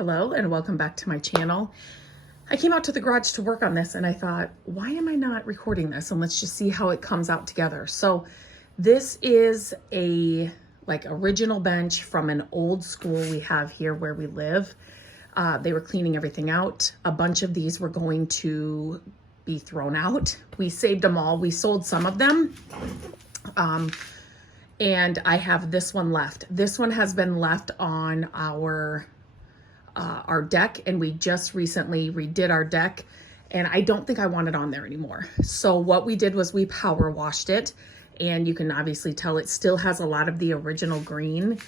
Hello and welcome back to my channel. I came out to the garage to work on this and I thought, why am I not recording this? And let's just see how it comes out together. So this is a original bench from an old school we have here where we live. They were cleaning everything out. A bunch of these were going to be thrown out. We saved them all. We sold some of them. And I have this one left. This one has been left on our deck, and we just recently redid our deck, and I don't think I want it on there anymore. So what we did was we power washed it, and you can obviously tell it still has a lot of the original green.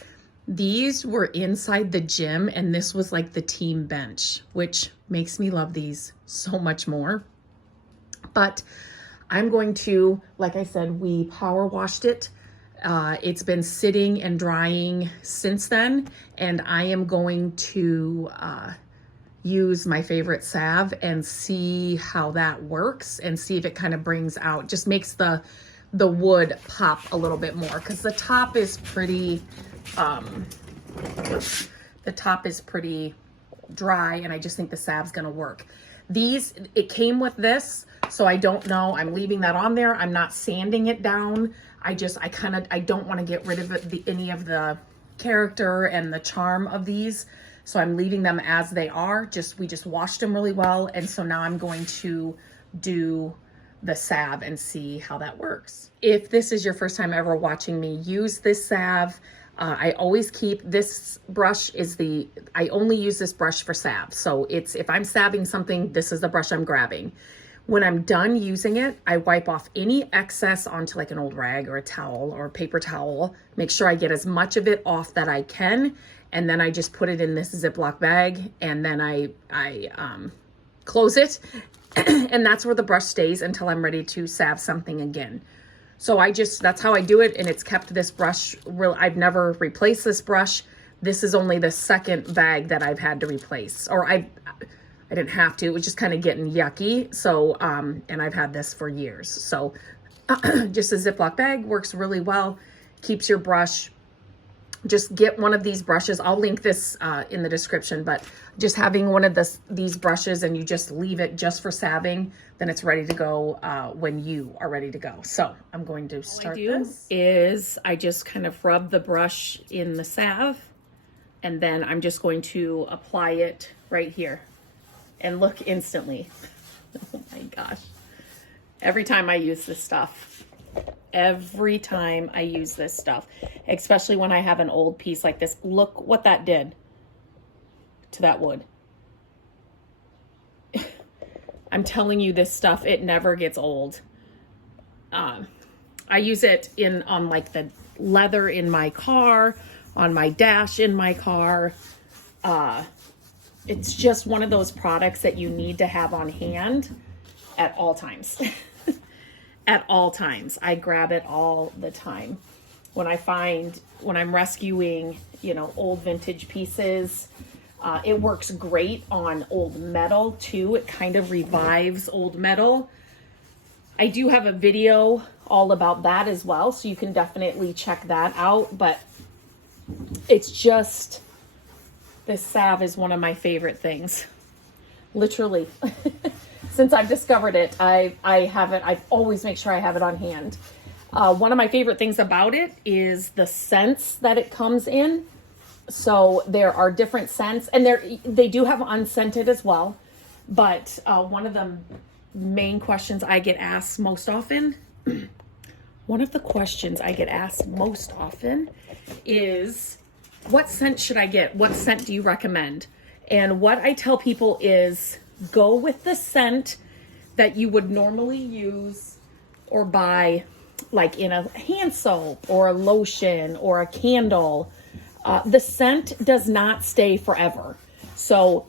These were inside the gym, and this was like the team bench, which makes me love these so much more. But I'm going to, like I said, we power washed it. It's been sitting and drying since then, and I am going to use my favorite salve and see how that works and see if it kind of brings out, just makes the wood pop a little bit more, because the top is pretty dry, and I just think the salve's gonna work. These, it came with this, so I don't know. I'm leaving that on there. I'm not sanding it down. I don't want to get rid of it, any of the character and the charm of these. So I'm leaving them as they are. We just washed them really well. And so now I'm going to do the salve and see how that works. If this is your first time ever watching me use this salve, I always keep this brush I only use this brush for salve. So if I'm salving something, this is the brush I'm grabbing. When I'm done using it, I wipe off any excess onto like an old rag or a towel or a paper towel. Make sure I get as much of it off that I can. And then I just put it in this Ziploc bag, and then I close it. And that's where the brush stays until I'm ready to salve something again. So that's how I do it. And it's kept this brush I've never replaced this brush. This is only the second bag that I've had to replace, or I didn't have to. It was just kind of getting yucky. So, and I've had this for years. So just a Ziploc bag works really well. Keeps your brush. Just get one of these brushes. I'll link this in the description, but just having one of these brushes, and you just leave it just for salving, then it's ready to go when you are ready to go. So I'm going to start this. I just kind of rub the brush in the salve, and then I'm just going to apply it right here. And look instantly. Oh my gosh. Every time I use this stuff, especially when I have an old piece like this, look what that did to that wood. I'm telling you, this stuff, it never gets old. I use it on like the leather in my car, on my dash in my car. It's just one of those products that you need to have on hand at all times. At all times. I grab it all the time. When I'm rescuing, old vintage pieces, it works great on old metal too. It kind of revives old metal. I do have a video all about that as well, so you can definitely check that out. But it's just, this salve is one of my favorite things. Literally. Since I've discovered it, I always make sure I have it on hand. One of my favorite things about it is the scents that it comes in. So there are different scents, and they do have unscented as well. But one of the main questions I get asked most often, is, what scent should I get? What scent do you recommend? And what I tell people is, go with the scent that you would normally use or buy, like in a hand soap or a lotion or a candle. The scent does not stay forever. So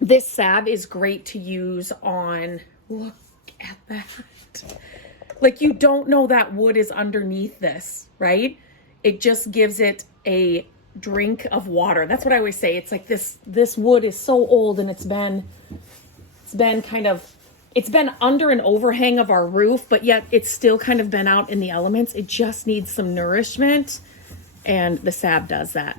this salve is great to use on, look at that. Like, you don't know that wood is underneath this, right? It just gives it a drink of water. That's what I always say. It's like this wood is so old, and it's been under an overhang of our roof, but yet it's still kind of been out in the elements. It just needs some nourishment, and the salve does that.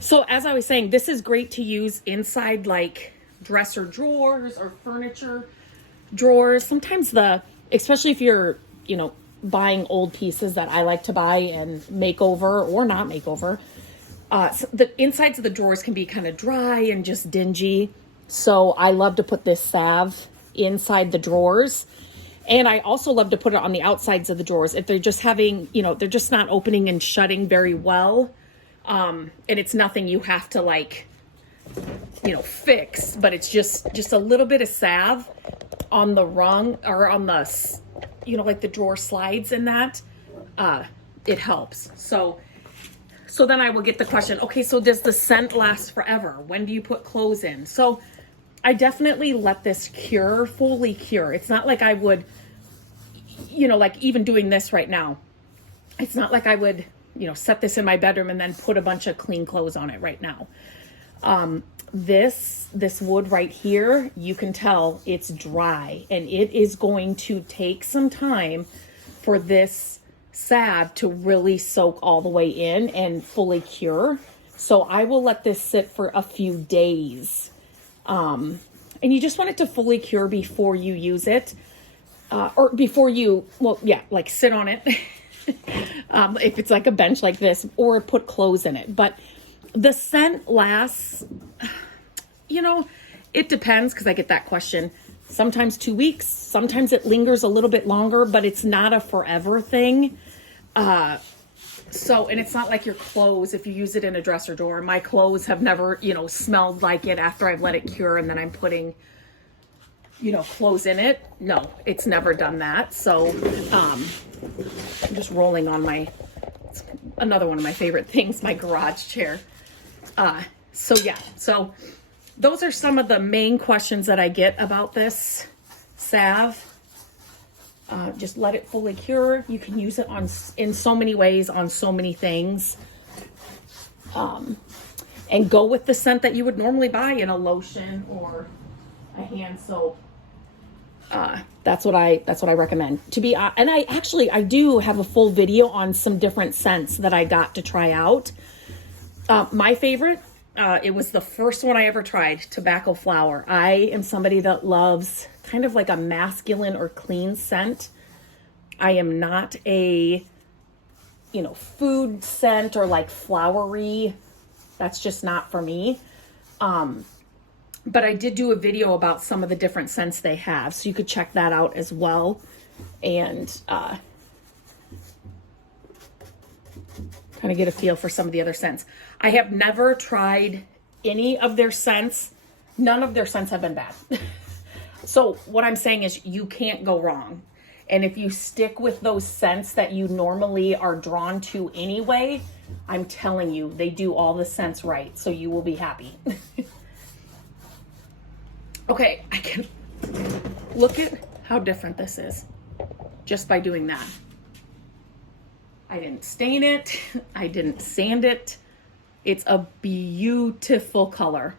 So as I was saying, this is great to use inside like dresser drawers or furniture drawers. Sometimes especially if you're, buying old pieces that I like to buy and make over or not make over, so the insides of the drawers can be kind of dry and just dingy. So I love to put this salve inside the drawers. And I also love to put it on the outsides of the drawers if they're just having, they're just not opening and shutting very well. And it's nothing you have to like, fix, but it's just a little bit of salve on the rung or on the, like the drawer slides and that, it helps. So then I will get the question, okay, so does the scent last forever? When do you put clothes in? So I definitely let this fully cure. It's not like I would, like even doing this right now, it's not like I would, set this in my bedroom and then put a bunch of clean clothes on it right now. This wood right here, you can tell it's dry, and it is going to take some time for this salve to really soak all the way in and fully cure. So I will let this sit for a few days. And you just want it to fully cure before you use it. Or before you, like sit on it. If it's like a bench like this, or put clothes in it. But the scent lasts, it depends, because I get that question. Sometimes 2 weeks, sometimes it lingers a little bit longer, but it's not a forever thing. And it's not like your clothes, if you use it in a dresser drawer. My clothes have never, smelled like it after I've let it cure and then I'm putting, clothes in it. No, it's never done that. So, I'm just rolling on another one of my favorite things, my garage chair. So those are some of the main questions that I get about this salve. Just let it fully cure. You can use it in so many ways on so many things. And go with the scent that you would normally buy in a lotion or a hand soap. That's what I recommend. And I do have a full video on some different scents that I got to try out. My favorite, it was the first one I ever tried, tobacco flower. I am somebody that loves kind of like a masculine or clean scent. I am not a, food scent or like flowery. That's just not for me. But I did do a video about some of the different scents they have, so you could check that out as well. And kind of get a feel for some of the other scents. I have never tried any of their scents. None of their scents have been bad. So what I'm saying is you can't go wrong. And if you stick with those scents that you normally are drawn to anyway, I'm telling you, they do all the scents right. So you will be happy. Okay, I can look at how different this is just by doing that. I didn't stain it. I didn't sand it. It's a beautiful color.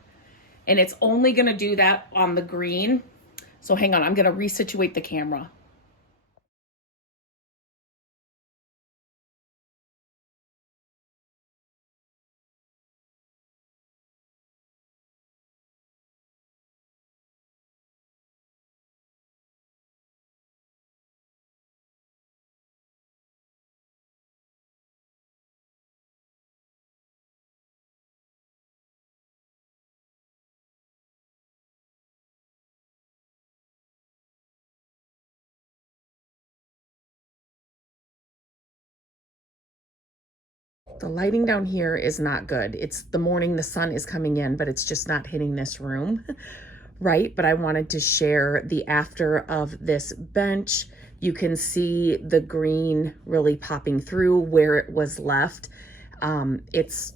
And it's only going to do that on the green. So hang on, I'm going to resituate the camera. The lighting down here is not good. It's the morning, the sun is coming in, but it's just not hitting this room, right? But I wanted to share the after of this bench. You can see the green really popping through where it was left. It's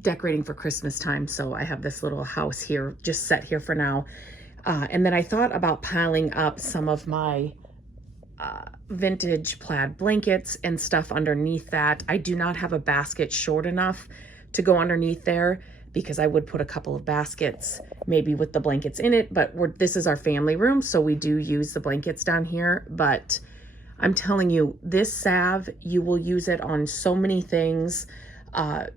decorating for Christmas time, so I have this little house here, just set here for now. And then I thought about piling up some of my vintage plaid blankets and stuff underneath that. I do not have a basket short enough to go underneath there, because I would put a couple of baskets maybe with the blankets in it, but this is our family room, so we do use the blankets down here. But I'm telling you, this salve, you will use it on so many things.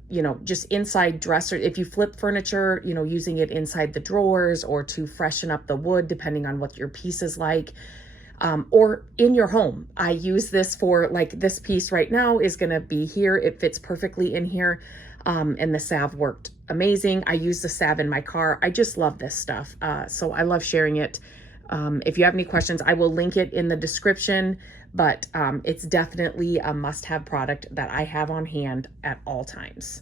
you know, just inside dresser. If you flip furniture, you know, using it inside the drawers or to freshen up the wood, depending on what your piece is like. Or in your home. I use this for, like, this piece right now is going to be here. It fits perfectly in here. And the salve worked amazing. I use the salve in my car. I just love this stuff. So I love sharing it. If you have any questions, I will link it in the description, but it's definitely a must-have product that I have on hand at all times.